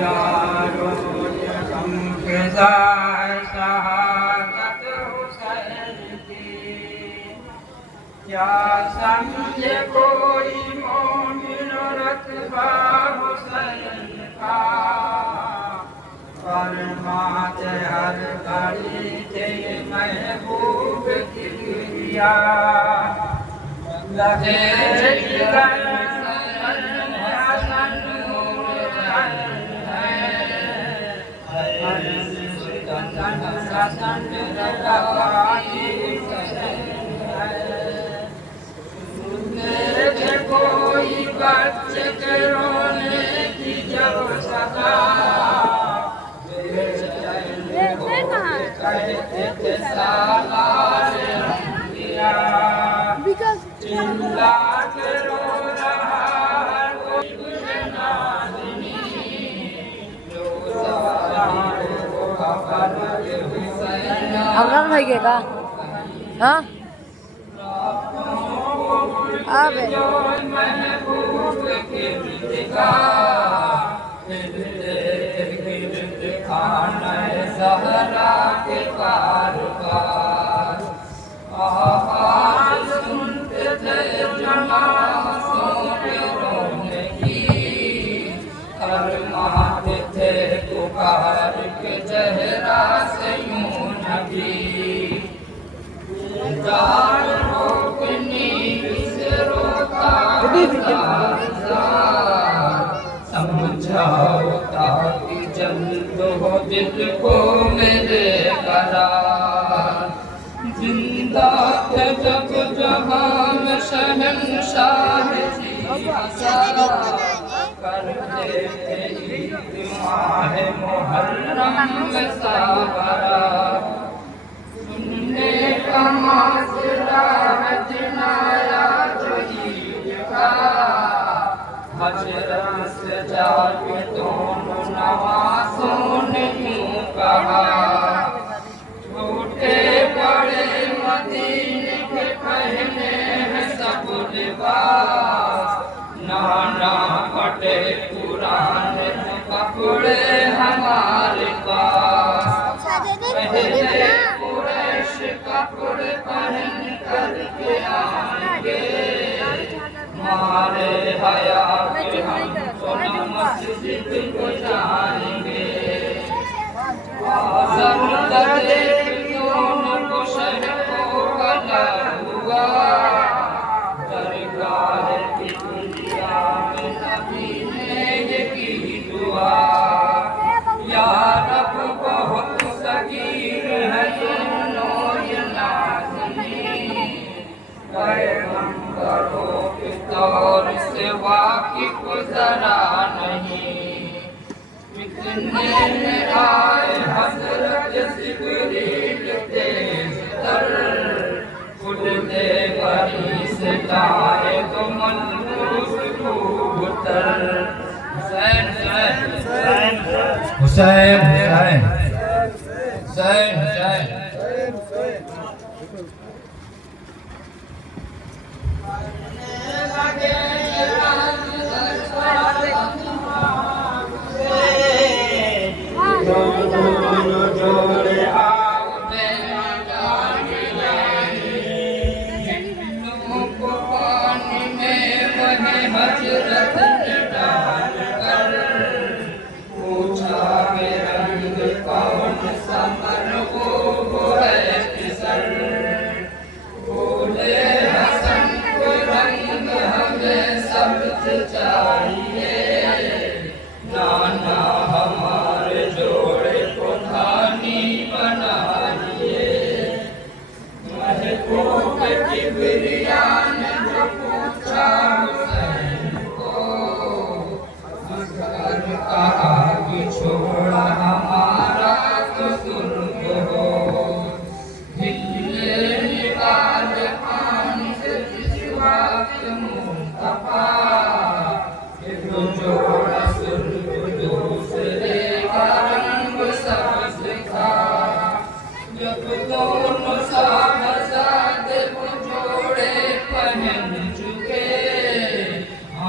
यारो हम फिजाए शहादत हुसैन की क्या समझे कोई मोमिन रतबा हुसैन का फरमाते हर घड़ी थे महबूब की प्रिया लगे कोई बच्चे के रोने की जब सदा कहते थे सालार किया चिल्ला के रो रहा है कोई नाज़नी जो सवार को खबर Hussain Hanggang lagi ka? Ha? Abe. महबूब के दिखा खाना ज़हरा के कारबार आवाज़ सुनते थे जमातों के रोने की फरमाते थे पुकार के चेहरा से यूं नबी जार रोकनी से रोता समझाओ ताकि जल्द हो दिल को मेरे करार जिंदा थे जब जहां में शहंशाह करते थे ईद माह मुहर्रम में सावरा सुनने का माजरा है जिनाया जो ईद का हजरत से जाके दोनों नवाज़ों ने यूं कहा छोटे बड़े मदीने के पहने हैं सब लिबास नाना फटे पुराने कपड़े हमारे पास पहले कुरैश कपड़े पहन करके आएंगे मारे हया के हम तो न मस्जिद को जाएंगे आज़म दे दोनों को शहर को बना हुआ दरगाह की दुनिया में नबी ने ये की दुआ या रब बहुत सगीर है दोनों ये नाज़नी पैगंबरों के तौर से वाकिफ जरा नहीं इतने में आए हजरत जिब्रील तेज तर उड़ते बड़ी से लाए तो मनहूस कबूतर हुसैन हुसैन हुसैन हुसैन हुसैन हुसैन जोड़े आओ को पानी में वही हजरत ने डाल कर पूछा के रंग कौन सा मरगूब है किसर बोले हसन को रंग हमें सब्ज चाहिए नाना हमारे जोड़े को धानी बनाइए महबूब किबरिया ने जो पूछा हुसैन को मगर कहा कि छोड़ा हमारा तो सुर्ग हो हिले निकाल पानी से जिस वक्त मुस्तफा जो जोड़ा सुर्ग दूसरे का रंग सब्ज था जब दोनों साहबजादे वो जोड़े पहन चुके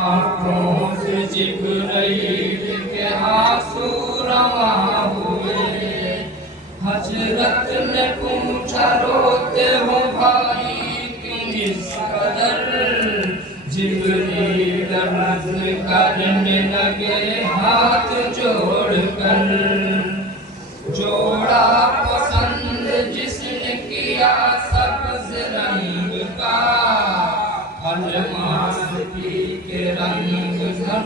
आंखों से जिब्राइल के आंसू हजरत ने पूछा रोते हो भाई क्यों इस कदर। जिब्रील नज़्म करने लगे हाथ जोड़कर। जोड़ा पसंद जिसने किया सब्ज रंग का, अलमासी के रंग सा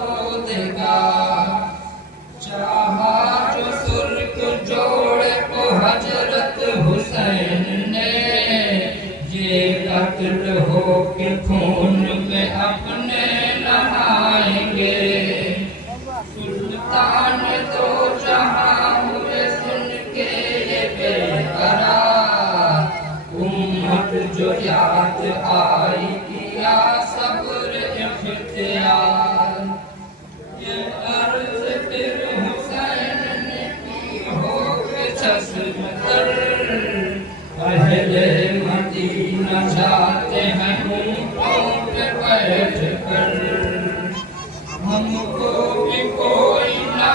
हो देगा। चाहा जो सुर्ख जोड़े को हजरत हुसैन ने, ये कत्ल हो के खून में अपने नहाएंगे। सुल्तान दो जहां हुए सुन के ये बेकरार। उम्मत जो याद आई किया सब्र इख्तियार। ये अर्ज़ फिर हुसैन ने की हो के चश्मतर। अहले मदीना जाते हैं ऊँटों पे बैठ कर। हमको भी कोई ना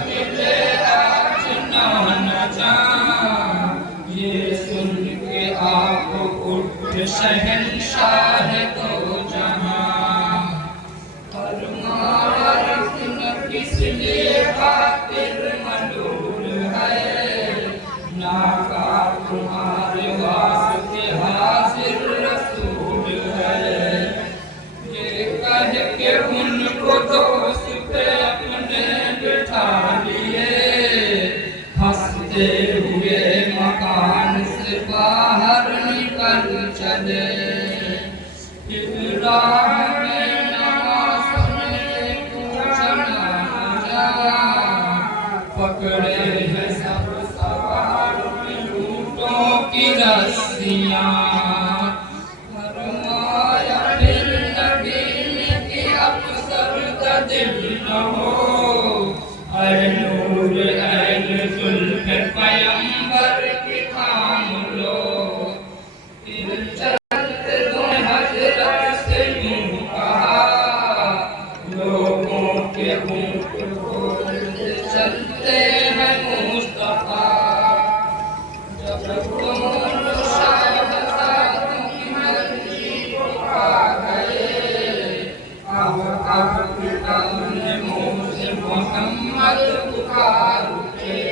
मिले आज ना न जान। ये सुन के आप उठ शहंशाह दो जहां। फरमाया रत्न किस लिए खातिर मलूल है, नाका तुम्हारे वास्ते हाजिर रसूल है। ये कह के उनको दोस्त पे अपने बिठा लिए, हंसते हुए मकान से बाहर निकल चले। इब्राहिम ने नमाज में पूछना जा, पकड़े हैं सब सवार ऊँटों की रस्सियाँ। फरमाया फिर नबी की अफसर का दिल न हो, ऐ नूर ऐ जुल्फ़ पैगंबर की थाम लो। फिर चलते दो हजरत से यूं कहा, लोगों के ऊँट बोलते चलते हैं मुस्तफा। जब दोनों शाहज़ादों की मंजिल को पा गए, अब अपने मुँह से मोहम्मद पुकार उठे।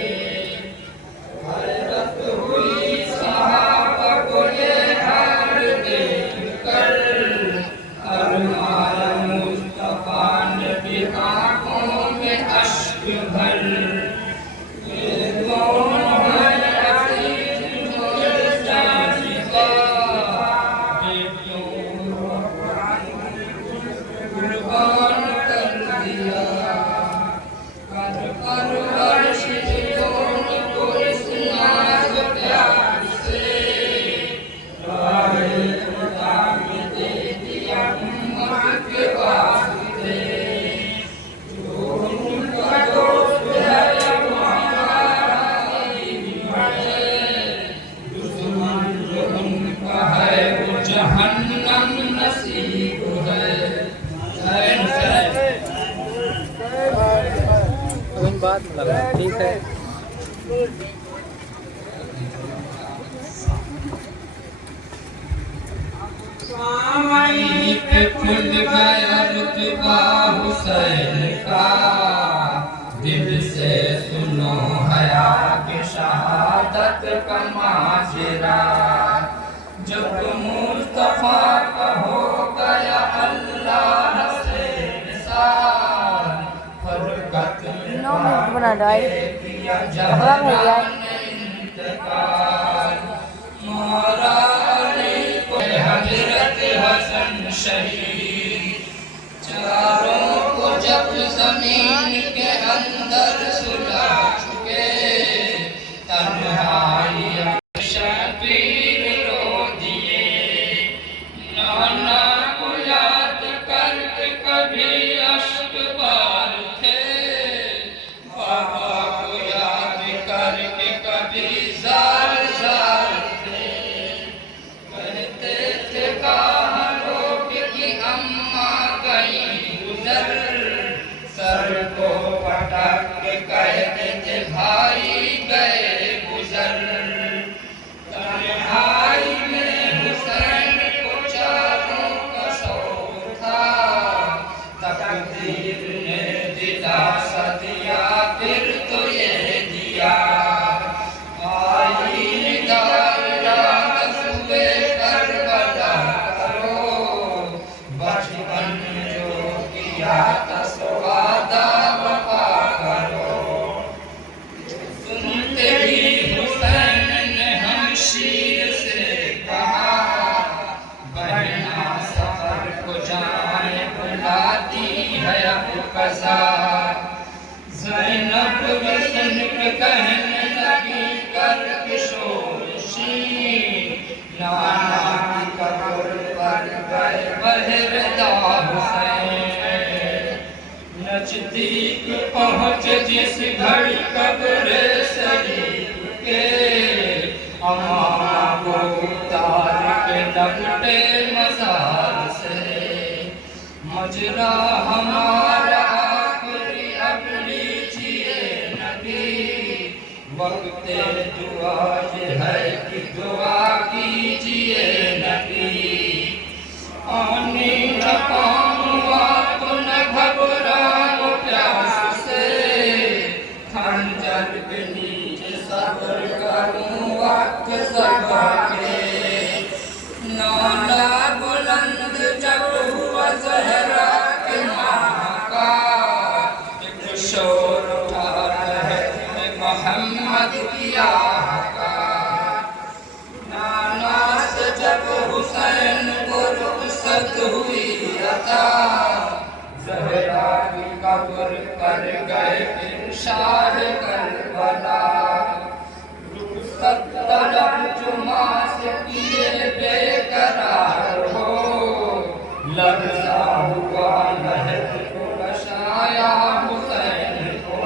हैरत हुई सहाबा को ये हाल देखकर, फरमाया मुस्तफा ने भी आँखों में अश्क भर। ये दोनों हैं अज़ीज़ मुझे जानिबा, बेटियों कुर्बान कर दिया। कर परवरिश दोनों को इस नाज़ प्यार से, राहे खुदा में दे दिया उम्मत के वास्ते। जो उनका दोस्त है अब हमारा भी है, दुश्मन जो उनका है वो जहन्नम नसीब है। बात मतलब ठीक है। सामई पे खुल गया रुतबा हुसैन का, दिल से सुनो हया के शहादत का माजरा। जब मुस्तफा का हो गया अल्लाह से निसार, फरकत 9 मिनट बना दो भाई, किया कपड़ा भैया इंतकाल। मारा अली को हजरत हसन शहीद, चारों को जब जमीन के अंदर सुला चुके, तन्हाई शबीर रो दिए। नाना को याद करके कभी अश्क बार थे, बाबा को याद करके कभी जार जार थे। कहते थे कहाँ लोग कि अम्मा गई गुजर, सर को पटक के कह जीवन जो किया तस वादा वफा करो। सुनते ही हुसैन ने हमशीर से कहा, बहना सफर को जाए बुलाती है अब कज़ा। ज़ैनब भी सुन के कहने लगी कर किशोरशी, नाना की कब्र पर गए बहरदा हुसैन। नजदीक पहुँच जिस घड़ी कब्र शरीफ के, अमामा को उतार के लपटे मज़ार से। मजरा हमारा आखिरी अब लीजिए नबी, वक्ते दुआ ये है कि दुआ कीजिए नबी। पानी न पाऊंगा तो न घबराओ प्यास से, खंजर के नीचे सब्र करूं वक्त सभा के। नाला बुलंद जब हुआ ज़हरा के माँ का, एक शोर उठा है मोहम्मद की आह का। नाना से जब हुसैन को रुखसत हुई अता, ज़हरा की कब्र कर गए इरशाद करबला। रुखसत तलब जुमा से किए बेकरार हो, लर्ज़ा हुआ लहर को बशाया हुसैन को।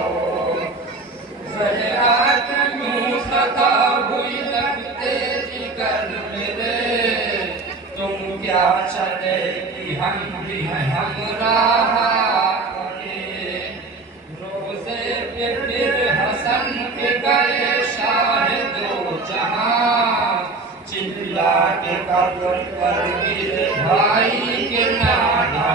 ज़हरा क्यों सता हुई लगते जिगर मेरे, तुम क्या चले कि हम भी हैं हमराह करे। रोज़े पे फिर हसन के गए शाहिदो जहां, चिल्ला के कब्र पर गिरे भाई के नाना।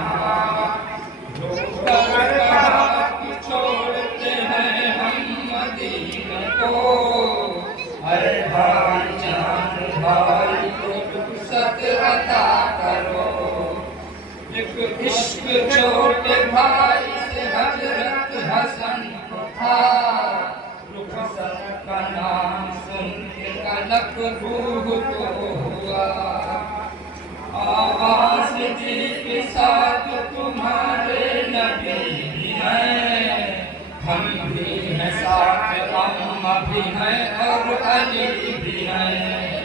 रोकर कहा कि छोड़ते हैं हम मदीने को, अरे भाई जान भाई को रुखसत अता करो। एक इश्क छोटे भाई से हजरत हसन को था, रुखसत का नाम सुन के कनक रूह को हुआ। आवाज़ दी के साथ तुम्हारे नबी भी हैं, हम भी हैं साथ, अम्मा भी हैं और अली भी हैं।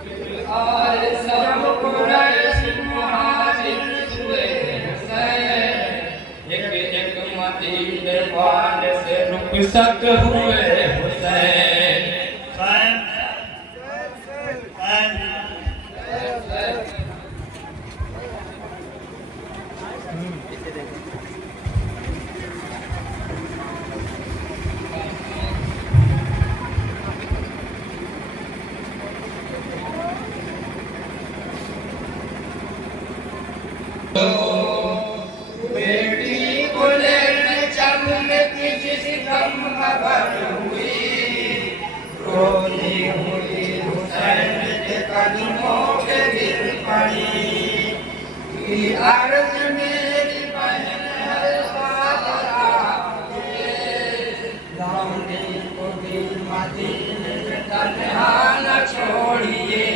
फिर आए सब कुरैश मुहाजिर हुए हुसैन, एक एक मदीने वाले से रुखसत हुए हुसैन। बेटी को लेने चलने की जिस दम खबर हुई, रोती हुई हुसैन के कदमों के गिर पड़ी। कि अर्ज मेरी बहन है लौंडे को भी मदीने में तन्हा न छोड़िए।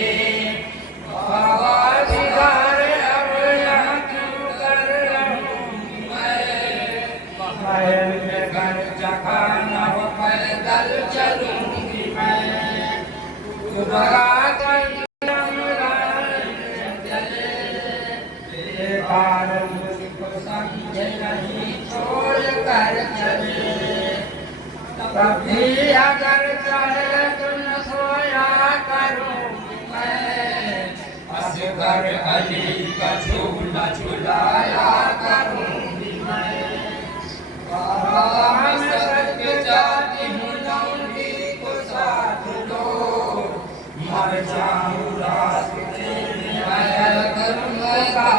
पैदल चलूंगी मैं, मुझको समझे नहीं छोड़ कर चले। कभी अगर चाहे तो न सोया करूंगी मैं, असगर अली का झूला झुलाया करूंगी मैं। जाती हूँ लौंडी को साथ लो, मर जाऊँ रास्ते में अगर मौका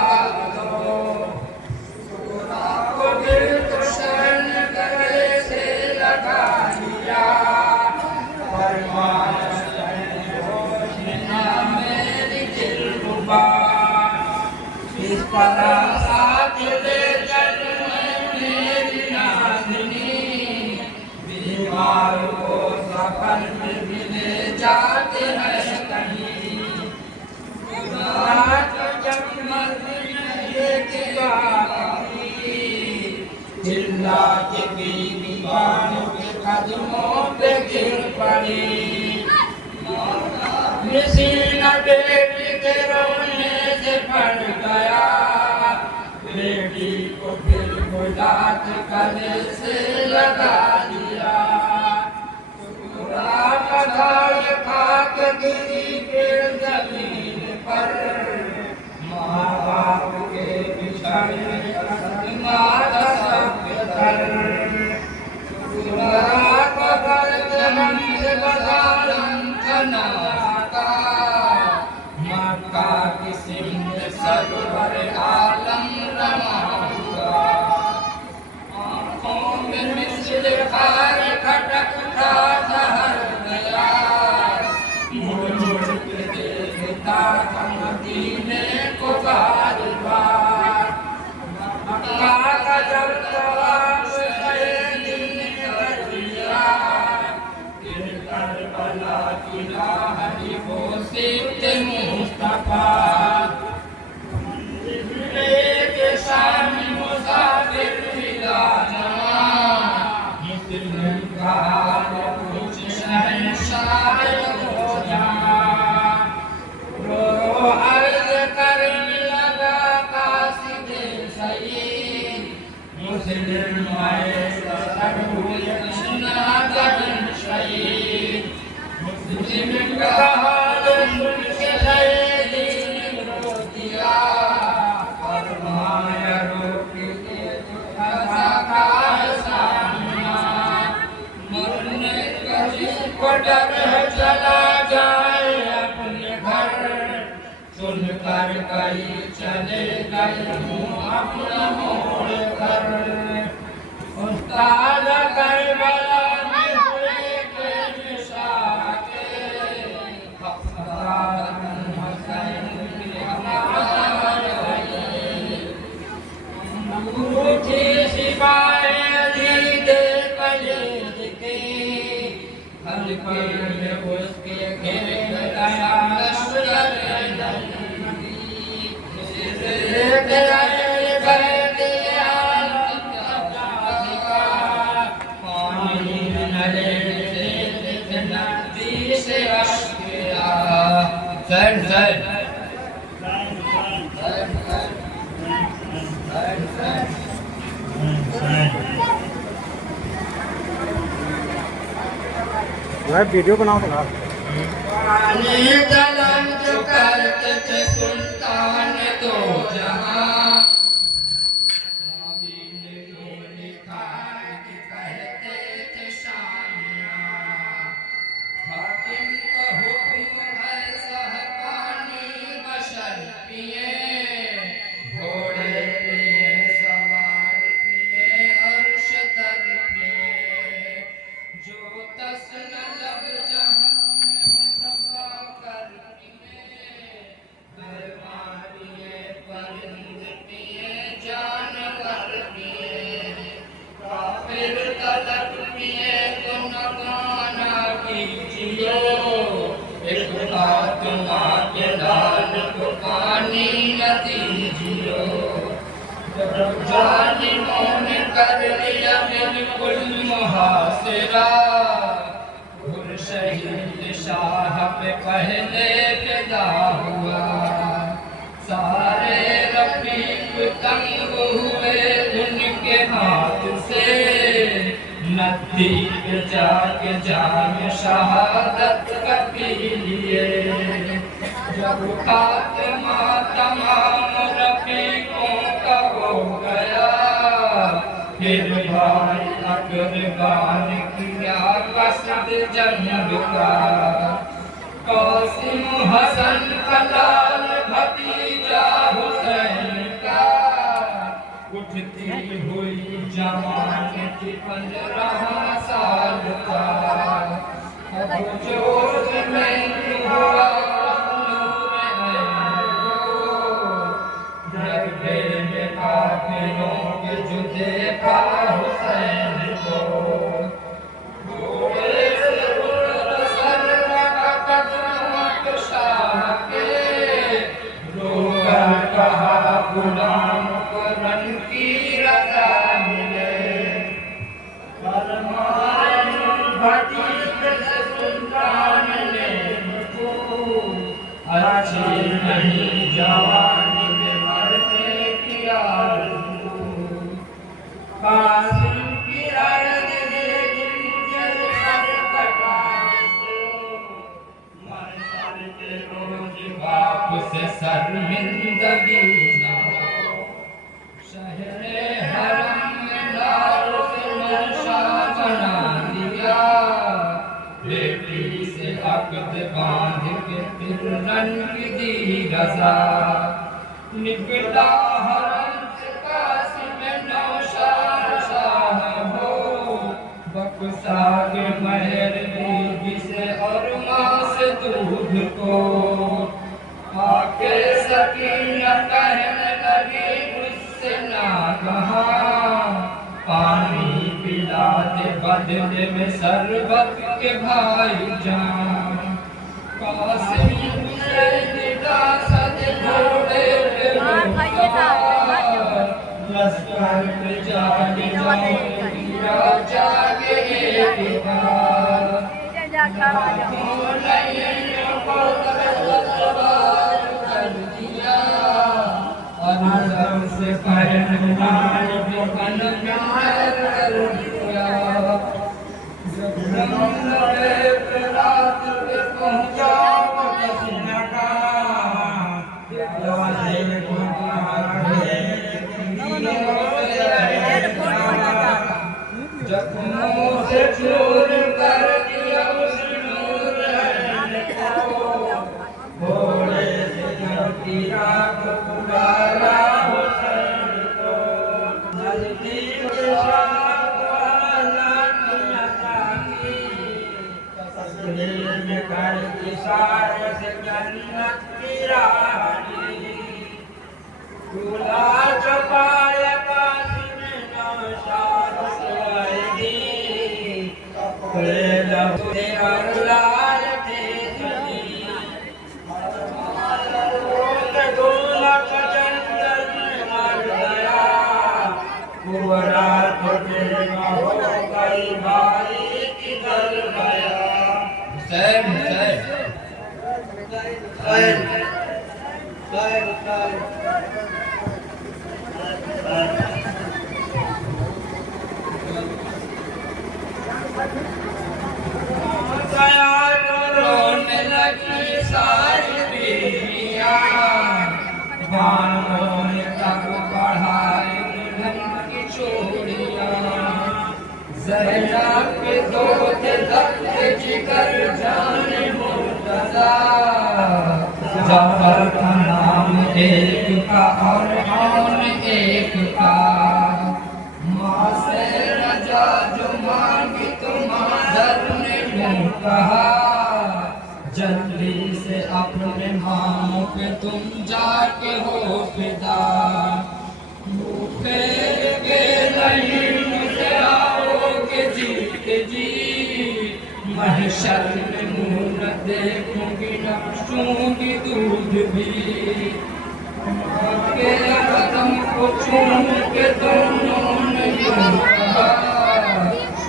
दो। सूरा को दिल को शरण गले से लगा लिया, फरमान मेरी दिलरुबा। इस पला साथ ले चल मेरी नाज़नी, बीमार को सफर में भी ले जाते हैं कहीं। रात जब मस्जिद में एक बारी चिल्ला के दीवानों के कदमों पे गिर पड़ी। किसी न बेटी के रोने से पड़ गया, बेटी को फिर बुलात गले से लगा दिया। पूरा पधार खाक गिरी के जमीन पर, माँ बाप के बिछड़ने का सदमा सब कर। पूरा कबर जन्म से बदारम खनाता, मक्का की सिंध सरवर आलम रमा हुआ। आँखों में मिस्र खार खटक था ठहर गया, मुड़ मुड़ के देखता था मदीने को बार बार। मक्का का जब तवाफ शहीद ने कर लिया, फिर करबला की राही वो सिद्ध मुस्तफा। के शामी मुसाफिर मिला जवां, मुस्लिम का हाल कुछ शहंशाह हो जां। रो अर्ज़ करने लगा कासिदे सईद, मुस्लिम आए सरहुल सुनागन शहीद। मुस्लिम का हाल सुन के शहीदी रो दिया, फरमाया रोकिए खजा का सामना। मरने कहीं को डर है चला जाए अपने घर, सुनकर कई चले गए मुँह अपना मोड़ कर। उस्ताद करबला में हुए के निशाते, हसैन की हमारे मुझे सिवाय अजीदे पलीद के, हल्के में उसके घेरे गया लश्कर नबी। सिर गए बैत आलम का पानी नले से नदी से अश्किया। सर वीडियो बनाओ तो कलम जो करते थे सुल्तान दो जहां, लिखा कि कहते थे शामियां। हाकिम का हुक्म है सहपानी बशर पिए, घोड़े पिए सवार पिए अर्श तर पिए। जो तस्न लब जहां में सबा कर पिए, दरबारिए परिंद पिए जानवर पिए। काफिर तलक पिए तो नगाना कीजिए, एक आत्मा के दान को पानी न दीजिए। जालिमों ने कर लिया बिल्कुल मुहासिरा, शहीद शाह पे पहले फिदा हुआ। सारे रफीक तंग हुए उनके हाथ से, नदी पे जाके जान शहादत का पी लिए। जब खात्मा तमाम रफीकों का हो गया, फिर भाई अकरबान किया कसद जंग का। कासिम हसन का लाल भतीजा हुसैन का, उठती हुई जवान थी 15 साल का। अब जोश में हुआ नूर है वो, जज्बे में काफिलों के जुदे का हुसैन को घोड़े से उतर सर लगा कदमों के शाह के रोकर कहा गुलाम को रन की रजा मिले सुल्तान ने अच्छी नहीं जवानी में मरने की आरज़ू कासिम की अर्ज़ लेकिन जल सर कटाने को मर सर के रोज बाप से शर्मिंदगी न हो शहरे हरम में लाल से नशा बना दिया बेटी से अक़द बांध के फिर रंग दी रज़ा निकला हरम से कासिम नौशाद शाह हो बक्सा के महर बीबी से और माँ से दूध को आके सकीना कहने लगी उससे ना कहा पानी पिलाते बदले में शरबत के भाईजान कासिम से विरासत घोड़े पे लश्कर में जाने जाओ जागे एक बार कर दिया और से पहनवान बन कर दिया जब रात पे पहुंचा पसीना का जख्मों से चूर कर दिया उस नूर को घोड़े से जब गिरा तो पुकारा हुसैन को नज़दीक शाह की तस्लीम कर इशारे से जन्नत की रानी दूल्हा छुपाया कासिम नौशाद से दी लबे और लाल थे सजी दूल्हा का जंगल में मर गया कुंवरा तो बेवा हो गई भाई किधर गया हुसैन हुसैन रोने लगी सारी बीवियां बानों ने तब बढ़ाई दुल्हन की चूड़ियां ज़ैनब के दो दर्द जिगर जाने मुर्तज़ा जाफर का नाम एक का और आन एक का माँ से रजा जो मांगी तो मादर ने यूं कहा जल्दी से अपने मामों पे तुम जाके हो फिदा फेर के नहीं मुझे आओगे जीते जी महशर में मुँह न देखूंगी न पीऊंगी दूध भी माँ के कदम को चूम के दोनों ने यूं कहा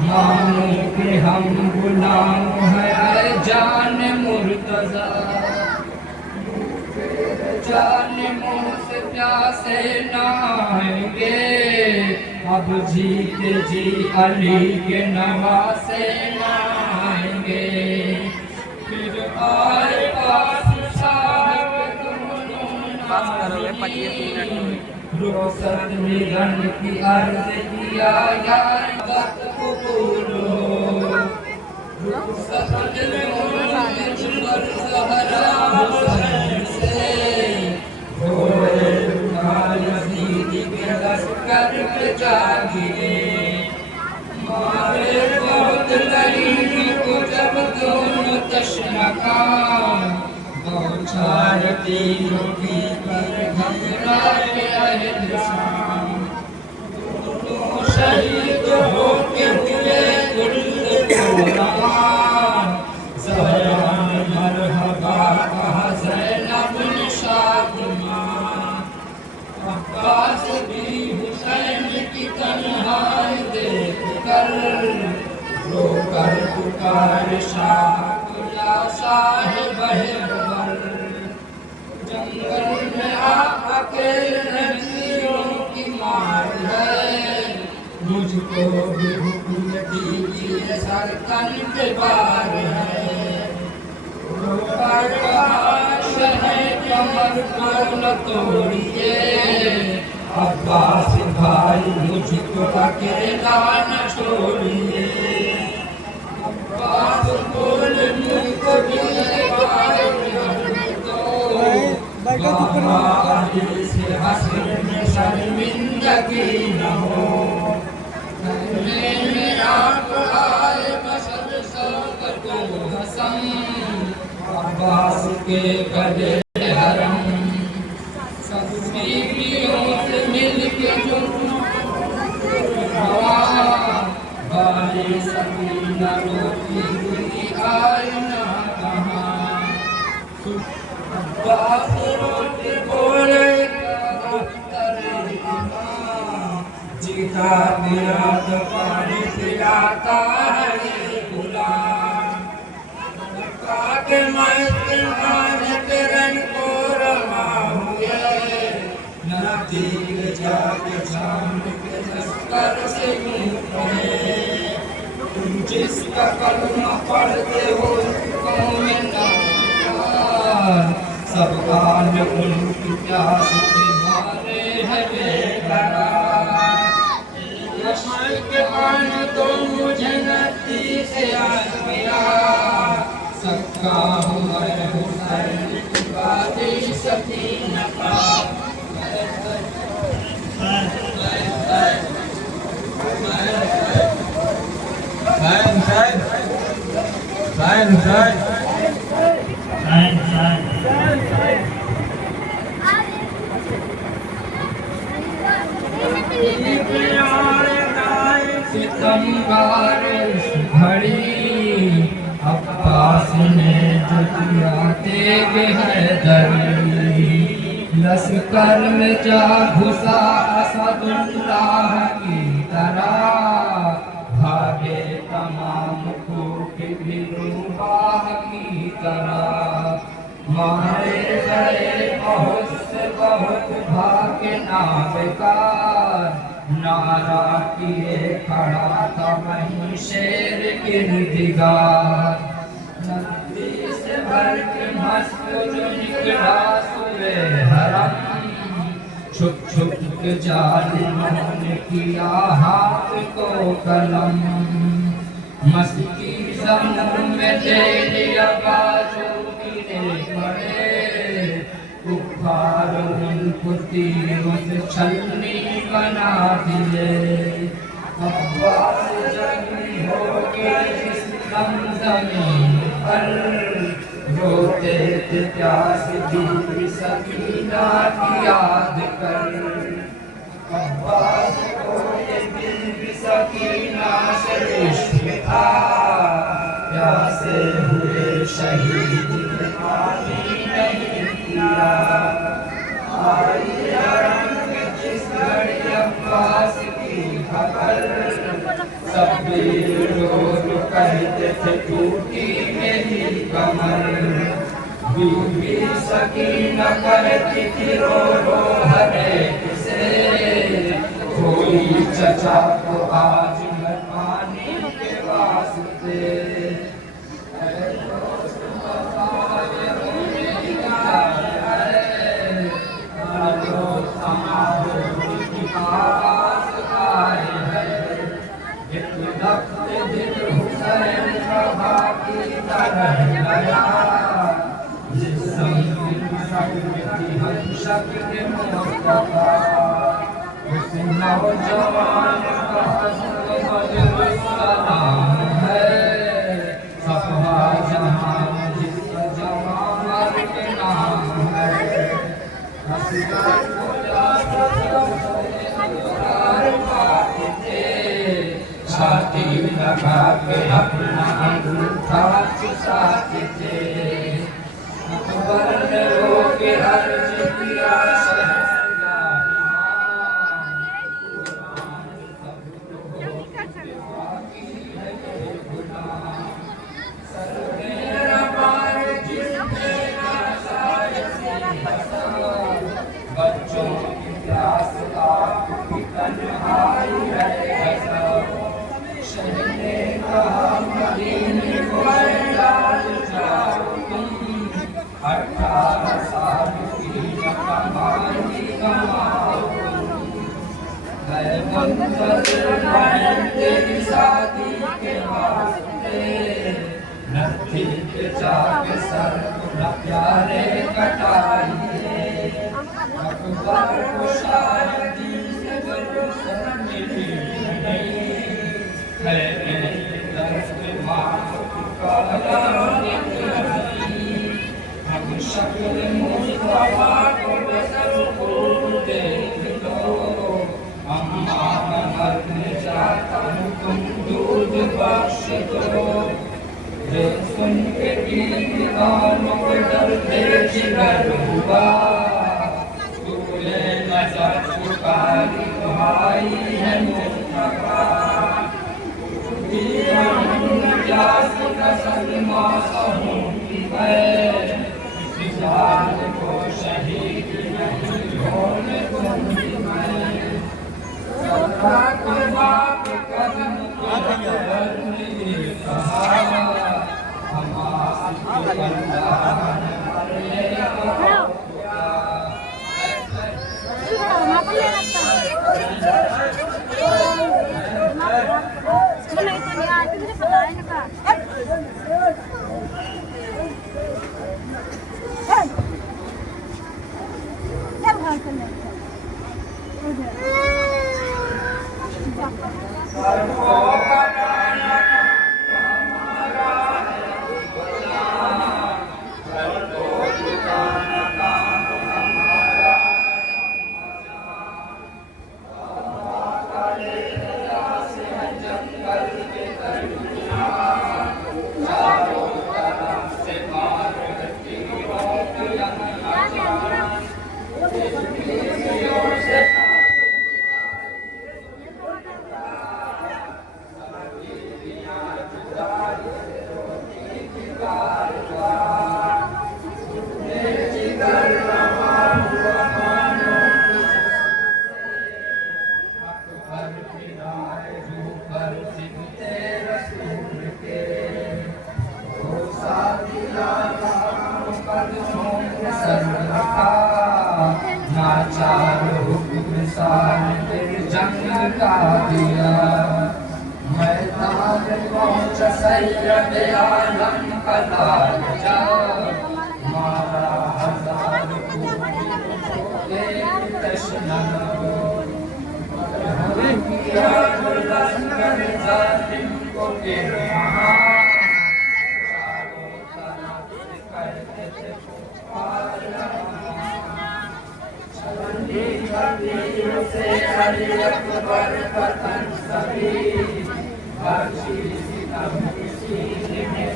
मानो कि हम गुलाम है जान मुर्तज़ा जान मुँह से प्यासे नाएंगे अब जीते जी अली के नवासे नाएंगे फिर आए पास साहब रोसत निगन की अर्ज किया यार वक्त कबूल हो रोसत निगन ज़हरा हुसैन से घोड़े यज़ीद के लश्कर पे जा गिरे मारे बहुत लड़ी को जब दोनों तशनका बौछार तीरों की पर घबरा के अहद शाम शहीद होके हुए गुरुद को रवान ज़हरान मरहबा कहा ज़ैनब ने शादिमां अब्बास भी हुसैन की तन्हाई देख कर रोकर पुकार शाह या शाह बहबर जंगल में आके नदियों की मार है मुझको भी हुक्म दीजिए सरकन के बार है रोकर आश है कमर पर न तोड़िए अब्बास भाई मुझको अकेला न छोड़िए अब्बास बोल मुझको भी से हस्र में शर्मिंदगी न हो में आप आए बशर सौकतो हसन अब्बास के गले हरम सब बीवियों से मिल के जुर्म बारी सकीना रोती हुई आए ना कहाँ अब्बास रोते बोले जीता मेरा तो पानी पिलाता है ये गुलाम काके मैं तेरन को रमा हुए नदी जाके शाम के लश्कर से मुँह जिसका कलमा पढ़ते हो कौम सब कान उनकी प्यास के मारे है बेकरार के पानी तो मुझे नदी से आ गया सबका हुआ हुसैन की बातें सकीना का सितमगार घड़ी अब्बास ने जो दिया तेग हैदरी लश्कर में जा घुसा असदुल्लाह की तरह भागे तमाम खूब भी रूबाह की तरह मारे गए बहुत से बहुत भागे नाविकार नारा किए खड़ा था वहीं शेर गिरदिगार नदी से भर के मस्त जो निकला सुबे हरम छुप छुप के जालिमों ने किया हाथ को कलम मस्ती ज़मीन में ले लिया बाजू गिरे पड़े कुफार उनको तीरों से छलनी बना दिए अब्बास जंगी हो गए जिस जमीन पर रोते थे प्यास बीवी सकीना की याद कर अब्बास को ये बीवी सकीना से इश्क था प्यासे हुए शहीद ने पानी नहीं किया आई रंग जिस घड़ी अब्बास की खबर सब रोज कहते थे टूटी मेरी कमर बीवी सकीना कहती थी रो रो हर एक से कोई चचा को आज मैं पानी के वास्ते नौजवान का सलाम है सफा जहां जिसका जवान के नाम है हसीना को याद पाते थे छाती लगा के अपना अंगूठा चुसाते थे अकबर ने रोके अर्ज किया बच्चों की प्यास आपकी तन्हाई है शहर ने कहा मदीने को लाल जाओ तुम 18 साल की कमाई कमाओ है मुंतज़िर बहन तेरी शादी के वास्ते नथी के जाके सर न प्यारे कटाइए अकबर को शादी से जरूरत मिली नहीं है दर्द माँ का हम शक्ल मुस्तफा को बसर खूब देख लो अम्मा मैं मरने जाता हूँ तुम दूध बख्श दो ये सुन के दीवानों के डरते जिगर हुआ तूने नजर पुकारी भाई है मुस्तफा को शहीद नहीं होने दूंगी मैं सबका को बाप कदम करने कहा हमारी बंदा नाचार हुक्म सारे जंग का दिया मैदान पहुंच सैयद आलम का लाजा मारा हजार तशना जालिम को गिरहा से अली अकबर पतन सभी हर चीज सितम किसी में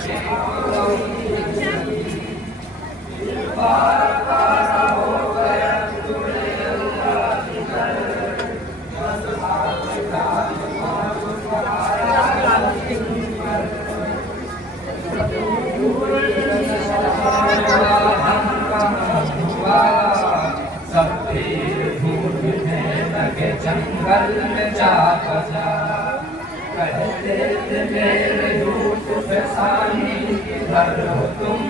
बार बार हो गया तुझे अल्लाह की दर बस आपका जंगल में जा बजा कहते थे मेरे यूसुफ सानी किधर हो तुम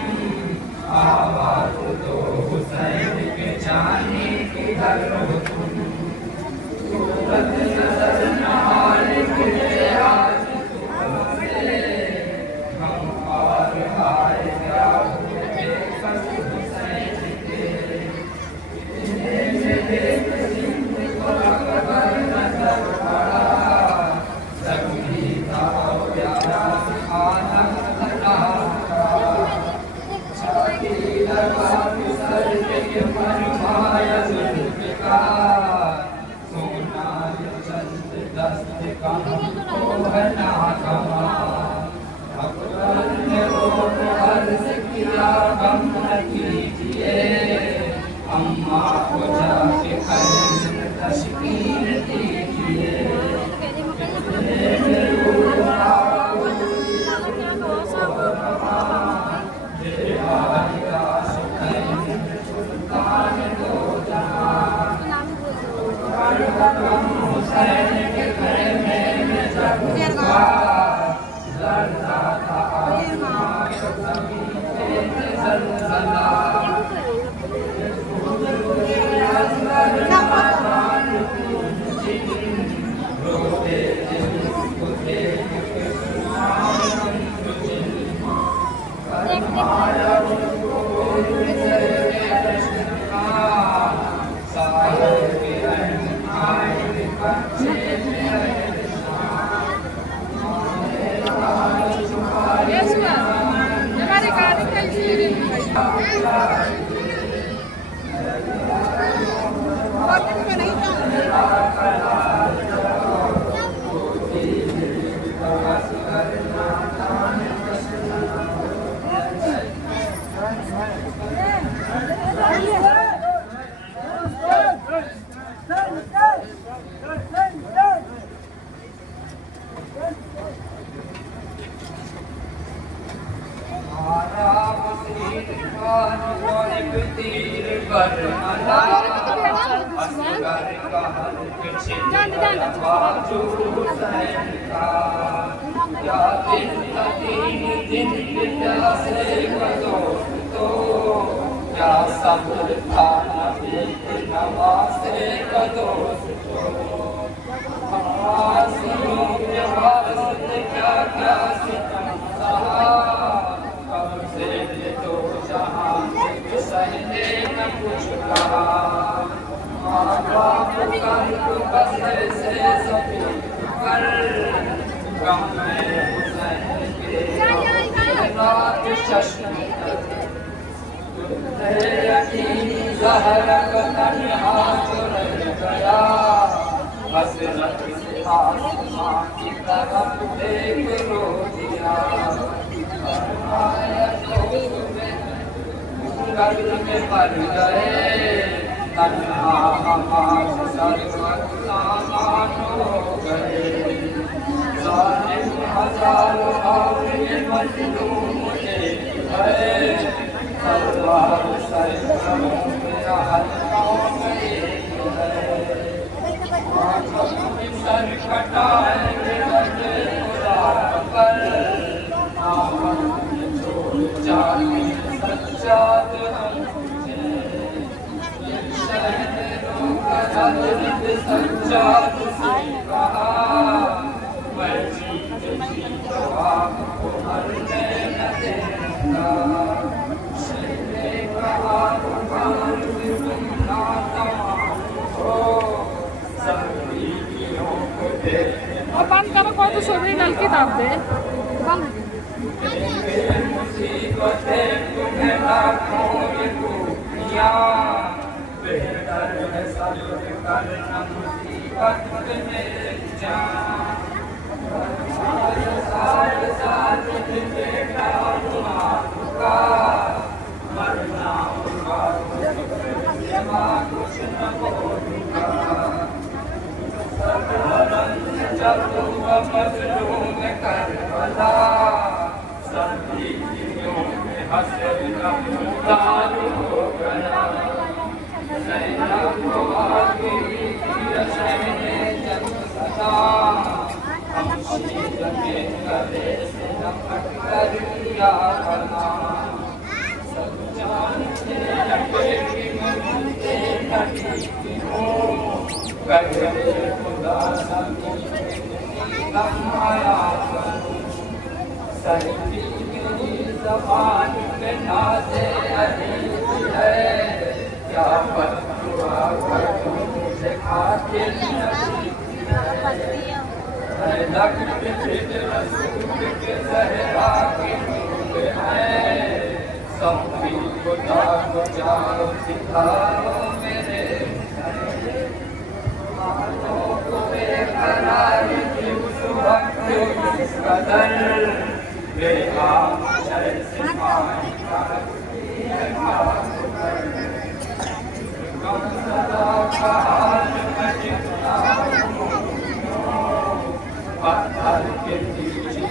आवाज दो हुसैन के जानी किधर हो तुम सूरत नजर नहाने के आज तुमसे हम और आए क्या हुए बस हुसैन के सोना चंद दस्त कम को है ना कमा अकबर ने रोक अर्ज किया गम न कीजिए अम्मा को जाके खैर तशकीर दीजिए कदर ले आप जैसे पत्थर के पीछे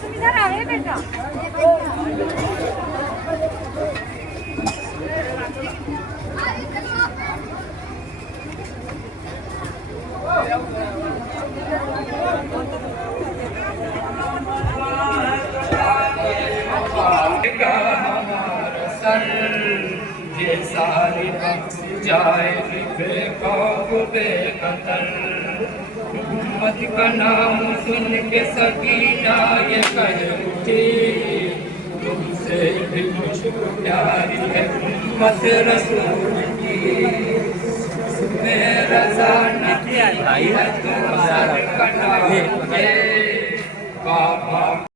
তুমি ধর আগে বেটা हमारा सर ये सारी बख्श जाएगी बेखौफ बेकदर उम्मत का नाम सुन के सकीना ये कर उठी तुमसे भी मुझको प्यारी है उम्मत रसूल की मेरा जाना है तुम सर का नाम ये बाबा